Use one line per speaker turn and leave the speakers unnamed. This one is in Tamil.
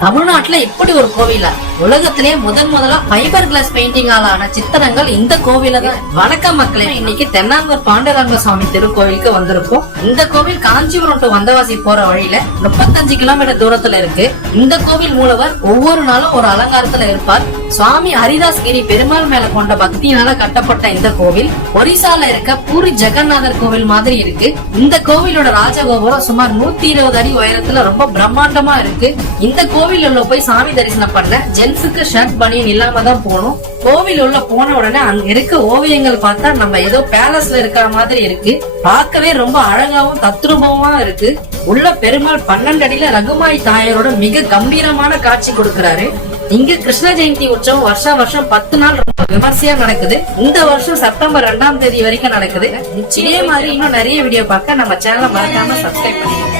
தமிழ்நாட்டுல இப்படி ஒரு கோவிலா? உலகத்திலே முதன் முதலா ஃபைபர் கிளாஸ் பெயிண்டிங்கால ஆன சித்திரங்கள் இந்த கோவில தான். வணக்கம் மக்களே இன்னைக்கு தென்னாங்கூர் பாண்டரங்க சுவாமி திருக்கோவிலுக்கு வந்திருக்கோம் இந்த கோவில் காஞ்சிபுரம் டு வந்தவாசி போற வழியில முப்பத்தஞ்சு கிலோமீட்டர் தூரத்துல இருக்கு. இந்த கோவில் மூலவர் ஒவ்வொரு நாளும் ஒரு அலங்காரத்துல இருப்பார். சுவாமி ஹரிதாஸ் கிரி பெருமாள் மேல கொண்ட பக்தியினால கட்டப்பட்ட இந்த கோவில் ஒரிசால இருக்க பூரி ஜெகநாதர் கோவில் மாதிரி இருக்கு. இந்த கோவிலோட ராஜகோபுரம் சுமார் நூத்தி இருபது அடி உயரத்துல ரொம்ப பிரம்மாண்டமா இருக்கு. இந்த கோவில் உள்ள போய் சாமி தரிசனம் பண்ண ஜென்ஸுக்கு ஷர்ட் பனியன் இல்லாம தான் போகணும். கோவில் உள்ள போன உடனே அங்க இருக்க ஓவியங்கள் பார்த்தா நம்ம ஏதோ பேலஸ்ல இருக்கிற மாதிரி இருக்கு. பார்க்கவே ரொம்ப அழகாவும் தத்ரூபமா இருக்கு. உள்ள பெருமாள் பன்னெண்டு அடியில ரகுமாய் தாயாரோட மிக கம்பீரமான காட்சி கொடுக்கிறாரு. இங்க கிருஷ்ண ஜெயந்தி உற்சவம் வருஷா வருஷம் பத்து நாள் ரொம்ப விமர்சையா நடக்குது. இந்த வருஷம் செப்டம்பர் ரெண்டாம் தேதி வரைக்கும் நடக்குது. இதே மாதிரி இன்னும் நிறைய வீடியோ பார்க்க நம்ம சேனலை மறக்காம சப்ஸ்கிரைப் பண்ணிடுங்க